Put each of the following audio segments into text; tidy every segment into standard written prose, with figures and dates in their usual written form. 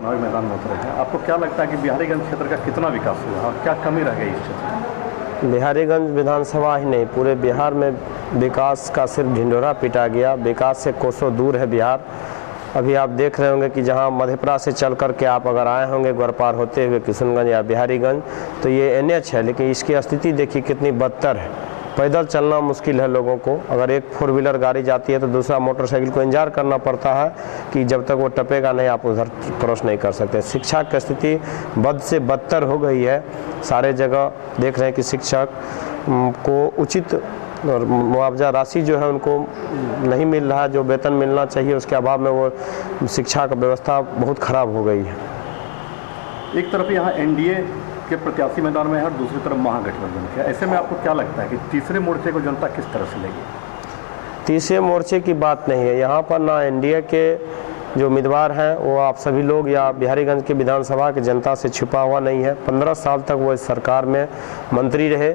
चुनावी मैदान में उतरे हैं, आपको क्या लगता है कि बिहारीगंज क्षेत्र का कितना विकास हुआ और क्या कमी रह गई इस क्षेत्र में? बिहारीगंज विधानसभा ही नहीं, पूरे बिहार में विकास का सिर्फ ढिंढोरा पीटा गया। विकास से कोसों दूर है बिहार। अभी आप देख रहे होंगे कि जहां मधेपुरा से चल कर के आप अगर आए होंगे ग्वारपार होते हुए किशनगंज या बिहारीगंज, तो ये NH है, लेकिन इसकी स्थिति देखिए कितनी बदतर है। पैदल चलना मुश्किल है लोगों को। अगर एक 4 व्हीलर गाड़ी जाती है तो दूसरा मोटरसाइकिल को इंतजार करना पड़ता है कि जब तक वो टपेगा नहीं आप उधर क्रॉस नहीं कर सकते। शिक्षा की स्थिति बद से बदतर हो गई है। सारे जगह देख रहे हैं कि शिक्षक को उचित और मुआवजा राशि जो है उनको नहीं मिल रहा है, जो वेतन मिलना चाहिए उसके अभाव में वो शिक्षा का व्यवस्था बहुत खराब हो गई है। एक तरफ यहाँ NDA के प्रत्याशी मैदान में है और दूसरी तरफ महागठबंधन के, ऐसे में आपको क्या लगता है कि तीसरे मोर्चे को जनता किस तरह से लेगी? तीसरे मोर्चे की बात नहीं है यहाँ पर। ना NDA के जो उम्मीदवार हैं वो आप सभी लोग या बिहारीगंज के विधानसभा की जनता से छुपा हुआ नहीं है। 15 साल तक वो इस सरकार में मंत्री रहे।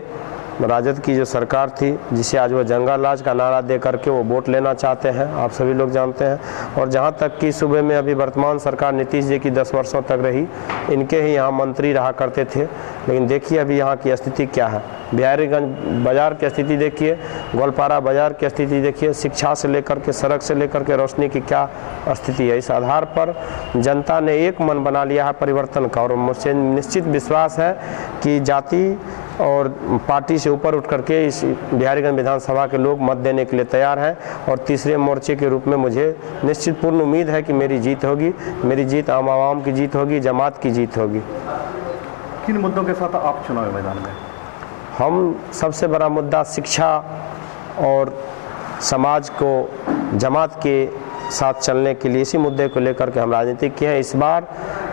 राजद की जो सरकार थी जिसे आज वो जंगल राज का नारा दे करके वो वोट लेना चाहते हैं, आप सभी लोग जानते हैं। और जहाँ तक कि सूबे में अभी वर्तमान सरकार नीतीश जी की 10 वर्षों तक रही, इनके ही यहाँ मंत्री रहा करते थे। लेकिन देखिए अभी यहाँ की स्थिति क्या है। बिहारीगंज बाज़ार की स्थिति देखिए, ग्वालपारा बाज़ार की स्थिति देखिए, शिक्षा से लेकर के सड़क से लेकर के रोशनी की क्या स्थिति है। इस आधार पर जनता ने एक मन बना लिया है परिवर्तन का, और मुझसे निश्चित विश्वास है कि जाति और पार्टी से ऊपर उठ करके इस बिहारीगंज विधानसभा के लोग मत देने के लिए तैयार हैं। और तीसरे मोर्चे के रूप में मुझे निश्चित पूर्ण उम्मीद है कि मेरी जीत होगी। मेरी जीत आम आवाम की जीत होगी, जमात की जीत होगी। किन मुद्दों के साथ आप चुनावी मैदान में? हम सबसे बड़ा मुद्दा शिक्षा और समाज को जमात के साथ चलने के लिए, इसी मुद्दे को लेकर के हम राजनीति किए हैं। इस बार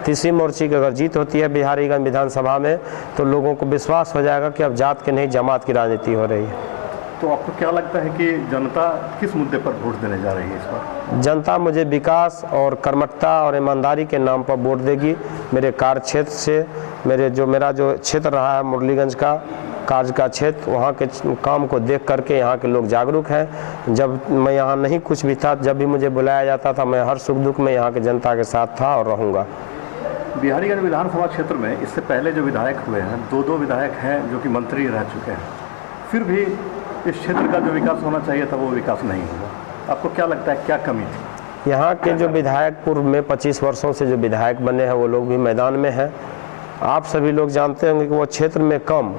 तीसरी मोर्चे की अगर जीत होती है बिहारीगंज विधानसभा में तो लोगों को विश्वास हो जाएगा कि अब जात के नहीं जमात की राजनीति हो रही है। तो आपको क्या लगता है कि जनता किस मुद्दे पर वोट देने जा रही है इस बार? जनता मुझे विकास और कर्मठता और ईमानदारी के नाम पर वोट देगी। मेरे कार्य क्षेत्र से मेरा जो क्षेत्र रहा है मुरलीगंज का कार्य का क्षेत्र, वहाँ के काम को देख करके यहाँ के लोग जागरूक हैं। जब मैं यहाँ नहीं कुछ भी था, जब भी मुझे बुलाया जाता था, मैं हर सुख दुख में यहाँ के जनता के साथ था और रहूँगा। बिहारीगंज विधानसभा क्षेत्र में इससे पहले जो विधायक हुए हैं, 2 विधायक हैं जो कि मंत्री रह चुके हैं, फिर भी इस क्षेत्र का जो विकास होना चाहिए था वो विकास नहीं हुआ। आपको क्या लगता है क्या कमी थी? यहाँ के जो विधायक पूर्व में 25 वर्षों से जो विधायक बने हैं वो लोग भी मैदान में हैं। आप सभी लोग जानते होंगे कि वो क्षेत्र में कम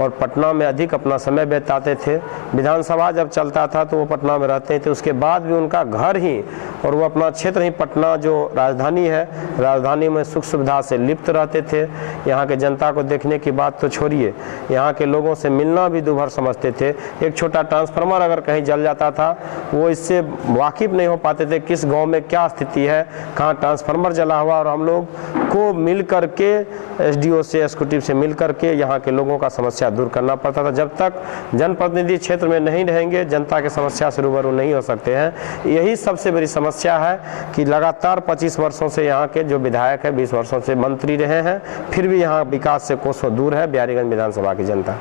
और पटना में अधिक अपना समय बिताते थे। विधानसभा जब चलता था तो वो पटना में रहते थे, उसके बाद भी उनका घर ही और वो अपना क्षेत्र ही पटना जो राजधानी है, राजधानी में सुख सुविधा से लिप्त रहते थे। यहाँ के जनता को देखने की बात तो छोड़िए, यहाँ के लोगों से मिलना भी दूभर समझते थे। एक छोटा ट्रांसफार्मर अगर कहीं जल जाता था वो इससे वाकिफ़ नहीं हो पाते थे किस गाँव में क्या स्थिति है, कहाँ ट्रांसफार्मर जला हुआ, और हम लोग को मिल करके SDO से एग्जीक्यूटिव से मिल करके यहाँ के लोगों का समस्या दूर करना पड़ता था। जब तक जनप्रतिनिधि क्षेत्र में नहीं रहेंगे जनता के समस्या से रूबरू नहीं हो सकते हैं। यही सबसे बड़ी समस्या है कि लगातार 25 वर्षों से यहाँ के जो विधायक है 20 वर्षों से मंत्री रहे हैं, फिर भी यहाँ विकास से कोसों दूर है बिहारीगंज विधानसभा की जनता।